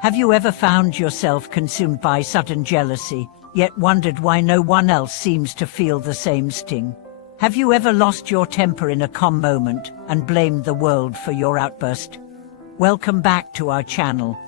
Have you ever found yourself consumed by sudden jealousy, yet wondered why no one else seems to feel the same sting? Have you ever lost your temper in a calm moment and blamed the world for your outburst? Welcome back to our channel.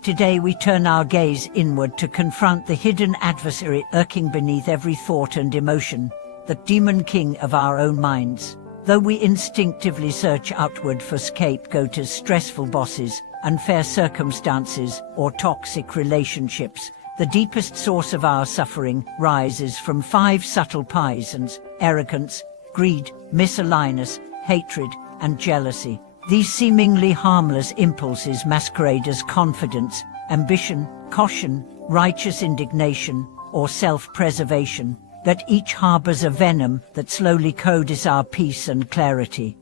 Today we turn our gaze inward to confront the hidden adversary lurking beneath every thought and emotion, the demon king of our own minds. Though we instinctively search outward for scapegoats as stressful bosses, unfair circumstances, or toxic relationships, the deepest source of our suffering rises from 5 subtle poisons: arrogance, greed, misalignment, hatred, and jealousy. These seemingly harmless impulses masquerade as confidence, ambition, caution, righteous indignation, or self-preservation, but each harbors a venom that slowly corrodes our peace and clarity.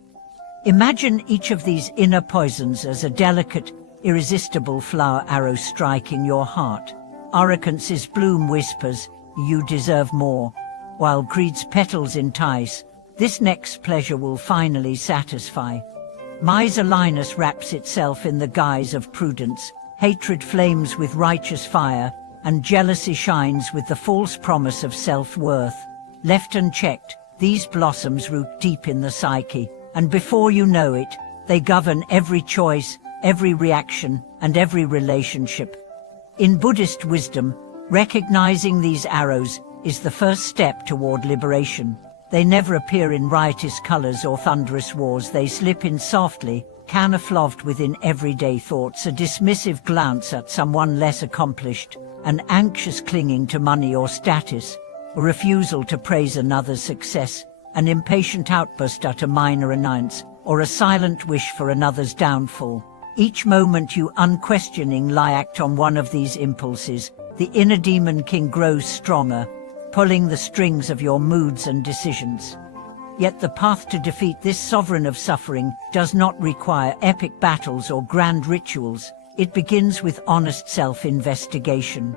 Imagine each of these inner poisons as a delicate, irresistible flower arrow striking your heart. Arrogance's bloom whispers, "You deserve more," while greed's petals entice, "This next pleasure will finally satisfy." Misalignment wraps itself in the guise of prudence, hatred flames with righteous fire, and jealousy shines with the false promise of self-worth. Left unchecked, these blossoms root deep in the psyche, and before you know it, they govern every choice, every reaction, and every relationship. In Buddhist wisdom, recognizing these arrows is the first step toward liberation. They never appear in riotous colors or thunderous wars. They slip in softly, camouflaged within everyday thoughts: a dismissive glance at someone less accomplished, an anxious clinging to money or status, a refusal to praise another's success, an impatient outburst at a minor annoyance, or a silent wish for another's downfall. Each moment you unquestioningly act on one of these impulses, the inner demon king grows stronger, pulling the strings of your moods and decisions. Yet the path to defeat this sovereign of suffering does not require epic battles or grand rituals. It begins with honest self-investigation.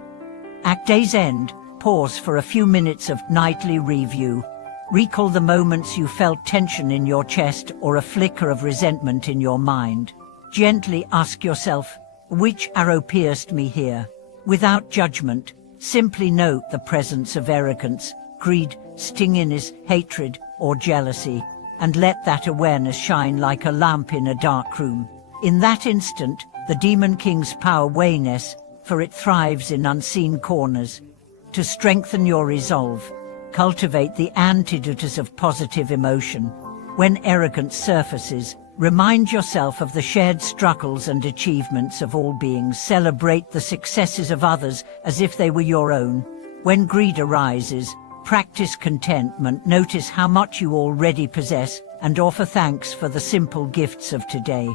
At day's end, pause for a few minutes of nightly review. Recall the moments you felt tension in your chest or a flicker of resentment in your mind. Gently ask yourself, which arrow pierced me here? Without judgment, simply note the presence of arrogance, greed, stinginess, hatred, or jealousy, and let that awareness shine like a lamp in a dark room. In that instant, the demon king's power wanes, for it thrives in unseen corners. To strengthen your resolve, cultivate the antidotes of positive emotion. When arrogance surfaces, remind yourself of the shared struggles and achievements of all beings. Celebrate the successes of others as if they were your own. When greed arises, practice contentment. Notice how much you already possess and offer thanks for the simple gifts of today.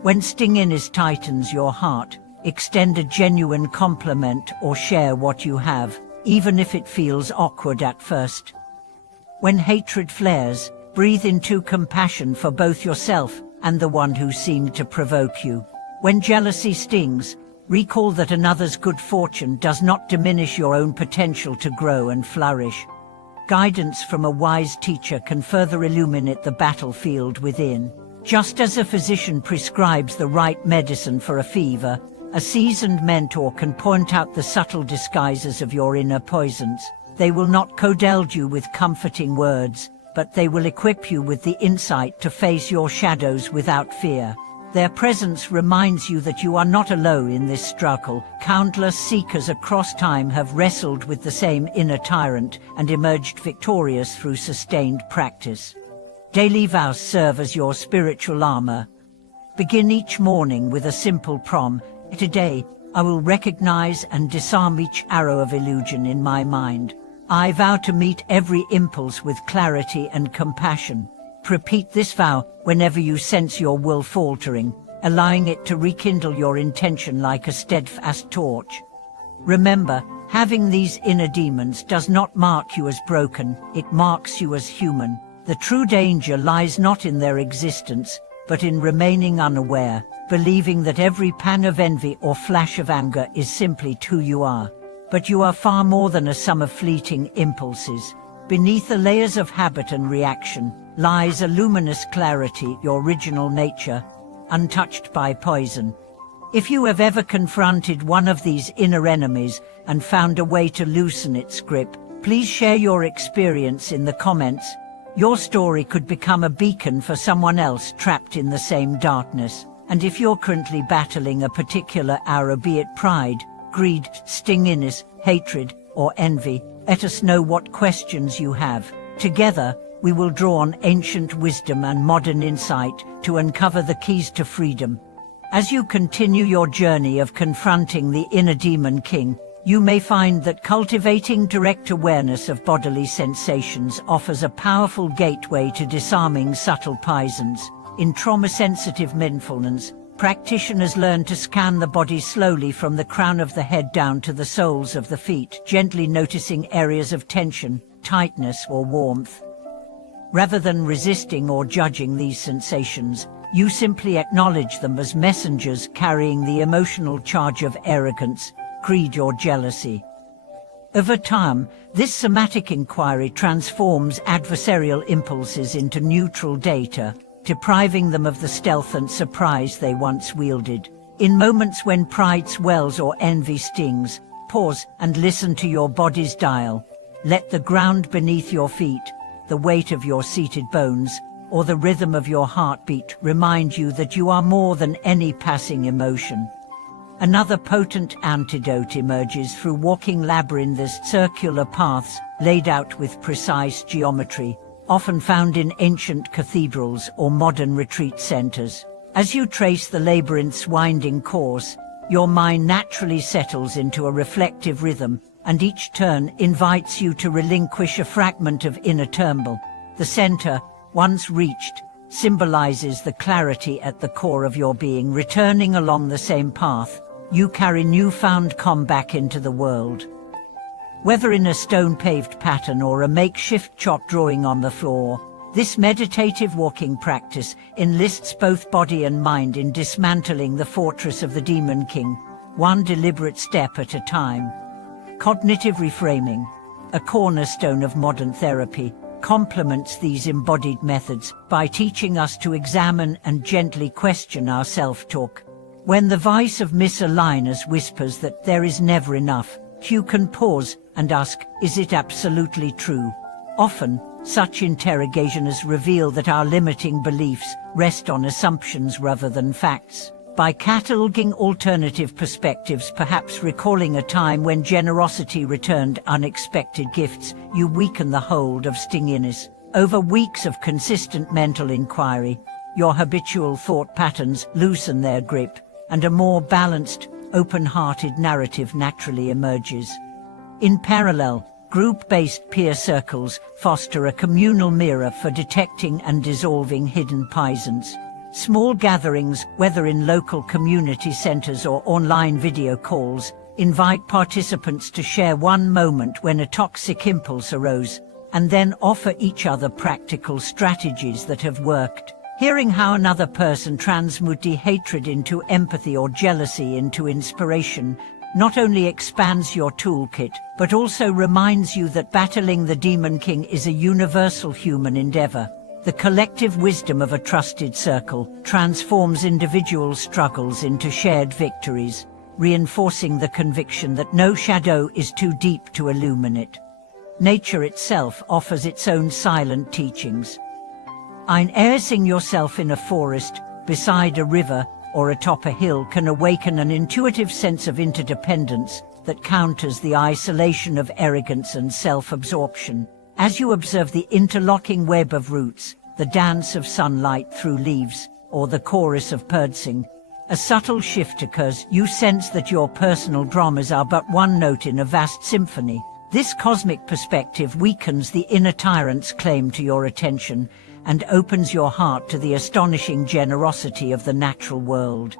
When stinginess tightens your heart, extend a genuine compliment or share what you have, even if it feels awkward at first. When hatred flares, breathe into compassion for both yourself and the one who seemed to provoke you. When jealousy stings, recall that another's good fortune does not diminish your own potential to grow and flourish. Guidance from a wise teacher can further illuminate the battlefield within. Just as a physician prescribes the right medicine for a fever, a seasoned mentor can point out the subtle disguises of your inner poisons. They will not coddle you with comforting words, but they will equip you with the insight to face your shadows without fear. Their presence reminds you that you are not alone in this struggle. Countless seekers across time have wrestled with the same inner tyrant and emerged victorious through sustained practice. Daily vows serve as your spiritual armor. Begin each morning with a simple prompt: today, I will recognize and disarm each arrow of illusion in my mind. I vow to meet every impulse with clarity and compassion. Repeat this vow whenever you sense your will faltering, allowing it to rekindle your intention like a steadfast torch. Remember, having these inner demons does not mark you as broken, it marks you as human. The true danger lies not in their existence, but in remaining unaware, believing that every pang of envy or flash of anger is simply who you are. But you are far more than a sum of fleeting impulses. Beneath the layers of habit and reaction lies a luminous clarity, your original nature, untouched by poison. If you have ever confronted one of these inner enemies and found a way to loosen its grip, please share your experience in the comments. Your story could become a beacon for someone else trapped in the same darkness. And if you're currently battling a particular arrow, be it pride, greed, stinginess, hatred, or envy, let us know what questions you have. Together, we will draw on ancient wisdom and modern insight to uncover the keys to freedom. As you continue your journey of confronting the inner demon king, you may find that cultivating direct awareness of bodily sensations offers a powerful gateway to disarming subtle poisons. In trauma-sensitive mindfulness, practitioners learn to scan the body slowly from the crown of the head down to the soles of the feet, gently noticing areas of tension, tightness, or warmth. Rather than resisting or judging these sensations, you simply acknowledge them as messengers carrying the emotional charge of arrogance, greed, or jealousy. Over time, this somatic inquiry transforms adversarial impulses into neutral data, depriving them of the stealth and surprise they once wielded. In moments when pride swells or envy stings, pause and listen to your body's dial. Let the ground beneath your feet, the weight of your seated bones, or the rhythm of your heartbeat remind you that you are more than any passing emotion. Another potent antidote emerges through walking labyrinthous circular paths laid out with precise geometry, often found in ancient cathedrals or modern retreat centers. As you trace the labyrinth's winding course, your mind naturally settles into a reflective rhythm, and each turn invites you to relinquish a fragment of inner turmoil. The center, once reached, symbolizes the clarity at the core of your being. Returning along the same path, you carry newfound calm back into the world. Whether in a stone-paved pattern or a makeshift chalk drawing on the floor, this meditative walking practice enlists both body and mind in dismantling the fortress of the Demon King, one deliberate step at a time. Cognitive reframing, a cornerstone of modern therapy, complements these embodied methods by teaching us to examine and gently question our self-talk. When the voice of misaligners whispers that there is never enough, you can pause and ask, is it absolutely true? Often, such interrogations reveal that our limiting beliefs rest on assumptions rather than facts. By cataloging alternative perspectives, perhaps recalling a time when generosity returned unexpected gifts, you weaken the hold of stinginess. Over weeks of consistent mental inquiry, your habitual thought patterns loosen their grip, and a more balanced, open-hearted narrative naturally emerges. In parallel, group-based peer circles foster a communal mirror for detecting and dissolving hidden poisons. Small gatherings, whether in local community centers or online video calls, invite participants to share one moment when a toxic impulse arose, and then offer each other practical strategies that have worked. Hearing how another person transmutes hatred into empathy or jealousy into inspiration not only expands your toolkit, but also reminds you that battling the Demon King is a universal human endeavor. The collective wisdom of a trusted circle transforms individual struggles into shared victories, reinforcing the conviction that no shadow is too deep to illuminate. Nature itself offers its own silent teachings. Immersing yourself in a forest, beside a river, or atop a hill can awaken an intuitive sense of interdependence that counters the isolation of arrogance and self-absorption. As you observe the interlocking web of roots, the dance of sunlight through leaves, or the chorus of birdsong, a subtle shift occurs. You sense that your personal dramas are but one note in a vast symphony. This cosmic perspective weakens the inner tyrant's claim to your attention and opens your heart to the astonishing generosity of the natural world.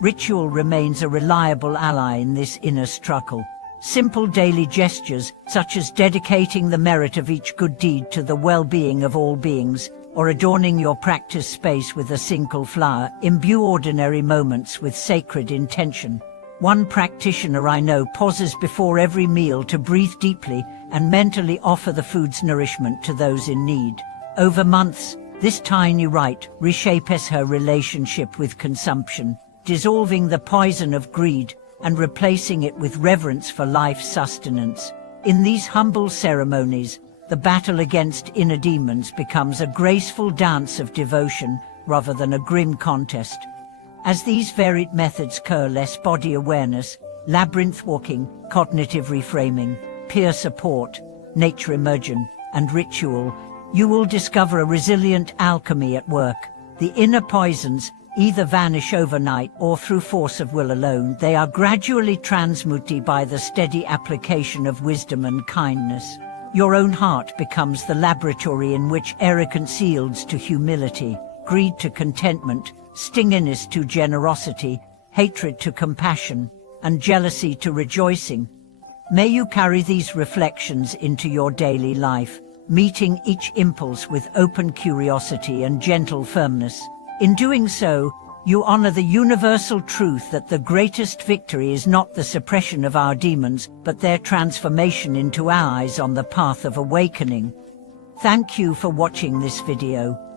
Ritual remains a reliable ally in this inner struggle. Simple daily gestures, such as dedicating the merit of each good deed to the well-being of all beings, or adorning your practice space with a single flower, imbue ordinary moments with sacred intention. One practitioner I know pauses before every meal to breathe deeply and mentally offer the food's nourishment to those in need. Over months, this tiny rite reshapes her relationship with consumption. dissolving the poison of greed and replacing it with reverence for life's sustenance. In these humble ceremonies, the battle against inner demons becomes a graceful dance of devotion rather than a grim contest. As these varied methods coalesce body awareness, labyrinth walking, cognitive reframing, peer support, nature immersion, and ritual, you will discover a resilient alchemy at work. The inner poisons either vanish overnight or through force of will alone. They are gradually transmuted by the steady application of wisdom and kindness. Your own heart becomes the laboratory in which arrogance yields to humility, greed to contentment, stinginess to generosity, hatred to compassion, and jealousy to rejoicing. May you carry these reflections into your daily life, meeting each impulse with open curiosity and gentle firmness. In doing so, you honor the universal truth that the greatest victory is not the suppression of our demons, but their transformation into allies on the path of awakening. Thank you for watching this video.